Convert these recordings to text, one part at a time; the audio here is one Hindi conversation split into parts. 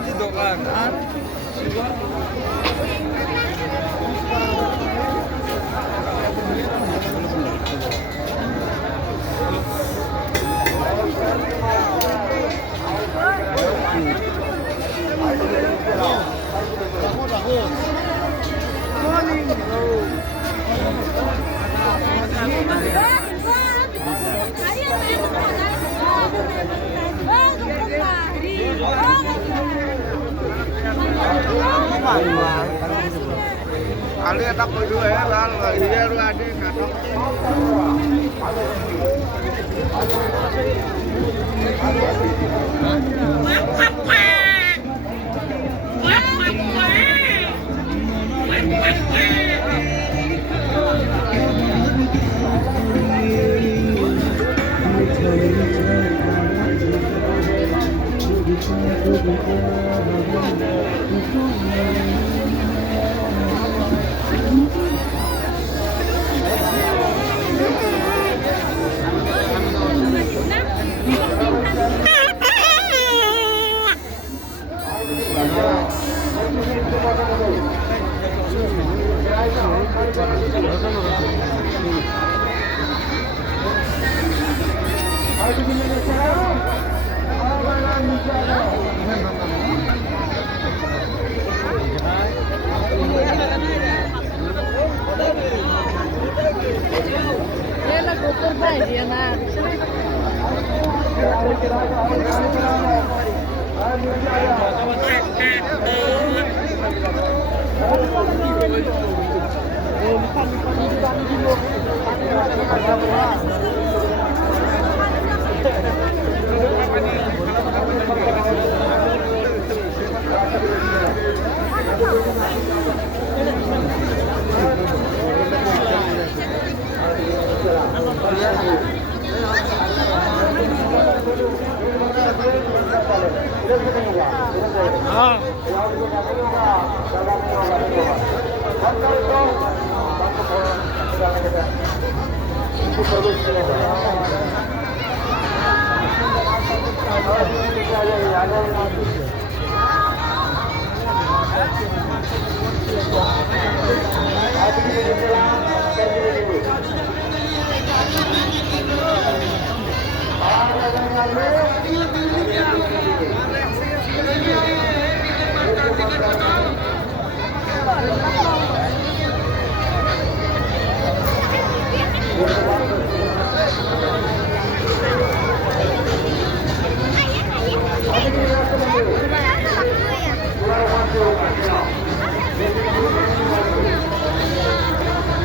di dokan. Ali tak dulu ya, lalu dia lu ada ngatok.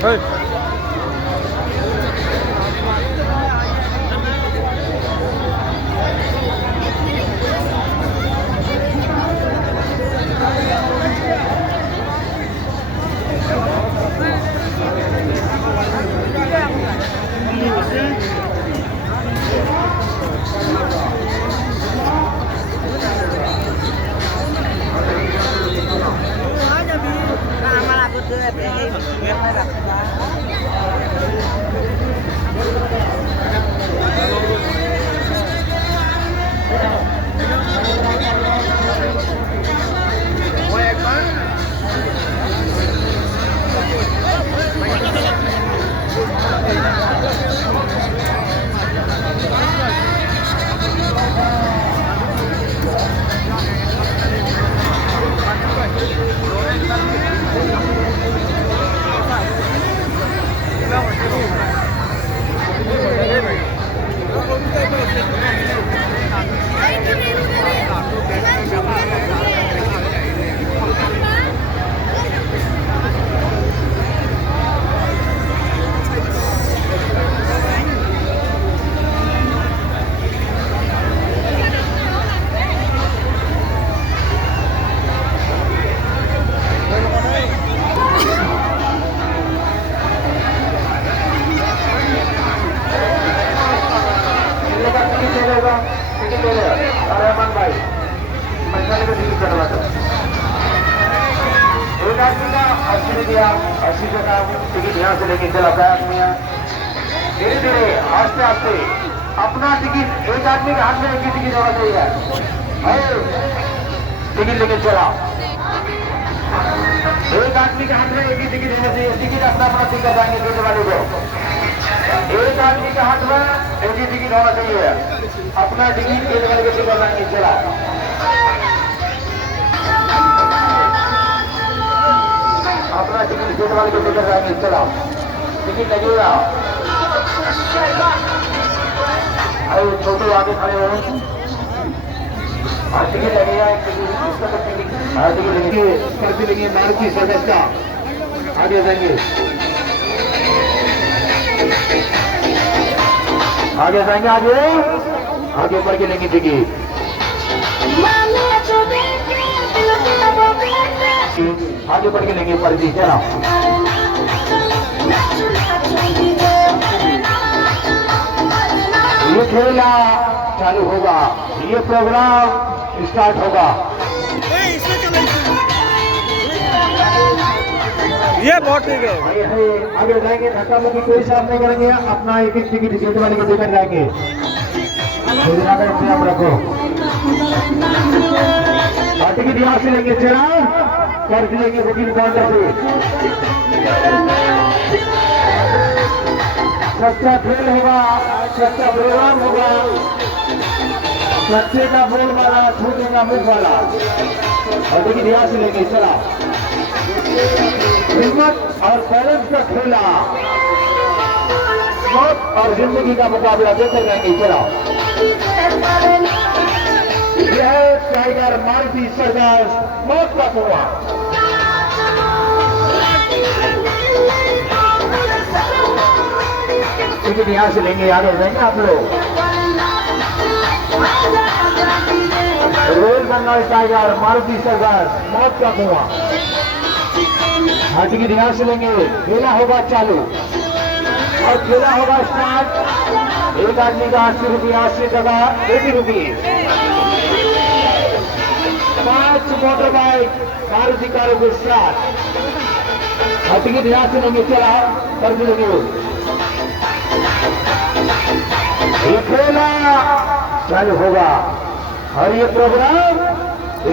Hey. Malah aku tuh मेहरबान भाई पैसा लेकर टिकट कटवा दो। एक आदमी का 80 रुपया 80 का टिकट यहाँ से लेके चला बैग में। धीरे धीरे आस्ते आस्ते अपना टिकट एक आदमी के हाथ में एक ही टिकट होना चाहिए। टिकट लेके चला एक आदमी के हाथ में एक ही टिकट होना चाहिए। टिकट अपना अपना टिकट जाएंगे गेट वाले को। एक आदमी के हाथ में एक ही टिकट होना चाहिए। अपना टिकट गेट वाले को टिकट जाएंगे चला। अपना टिकट गेट वाले को टिकट जाएंगे चला। टिकट लगेगा। अरे छोटे आगे खड़े हो टिकट लगेगा। टिकट लेंगे पर्ची लेंगे मारुति सर्विस का। आगे जाएंगे आगे जाएंगे आगे आगे बढ़ के लेंगे टिकट। आगे बढ़ के लेंगे पर्ची चला। ये खेला चालू होगा। ये प्रोग्राम स्टार्ट होगा। ये बहुत ठीक है। आगे जाएंगे धक्का मुक्की कोई साफ नहीं करेंगे। अपना एक एक टिकट गेट वाले को देकर जाएंगे। इंतजाम रखो। टिकट यहाँ से लेंगे चला कर दिएंगे बुकिंग काउंटर से। सच्चा खेल होगा सच्चा प्रोग्राम होगा। सच्चे का बोल वाला छोटे का मुख वाला। और टिकट यहाँ से लेंगे चला। हिम्मत और बैलेंस का खेला मौत और जिंदगी का मुकाबला देकर रहेंगे चला। यह टाइगर मारुति सर्विस मौत का कुआं। टिकट यहाँ से लेंगे आगे जाएंगे आप लोग। Royal Bengal tiger Maruti service मौत का कुआं। हाँ टिकट यहाँ से लेंगे। खेला होगा चालू और खेला होगा स्टार्ट। एक आदमी का 80 रुपया 80 टका 80 रुपये। 5 मोटर बाइक मारुति कारों को स्टार्ट। हाँ टिकट यहाँ से लेंगे चला कर लेंगे। ये खेला चालू होगा और ये प्रोग्राम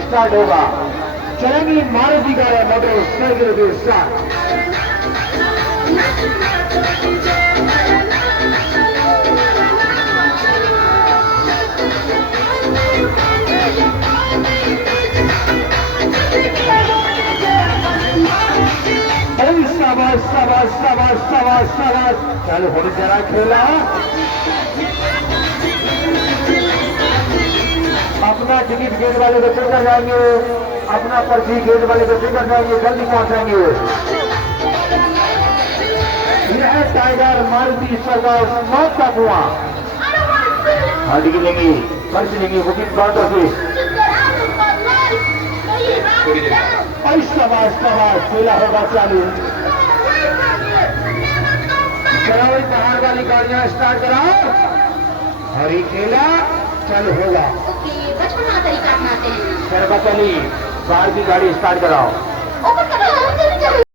स्टार्ट होगा। चलेंगी मारुति कारें मोटरसाइकिल के साथ। शाबाश शाबाश शाबाश शाबाश शाबाश। चालू होने जरा खेला। अपना टिकट गेट वाले को चलकर जाएंगे। अपना पर्ची गेट वाले को चलकर जाएंगे। जल्दी पहुंचाएंगे। यह है टाइगर मारुति सर्विस मौत का कुआं। हाँ टिकट लेंगे पर्ची लेंगे बुकिंग काउंटर से। शाबाश शाबाश खेला होगा चालू। कराओ पहाड़ वाली गाड़ियां स्टार्ट कराओ और ये खेला चालू होगा। तरीका अपनाते हैं। बाहर की गाड़ी स्टार्ट कराओ।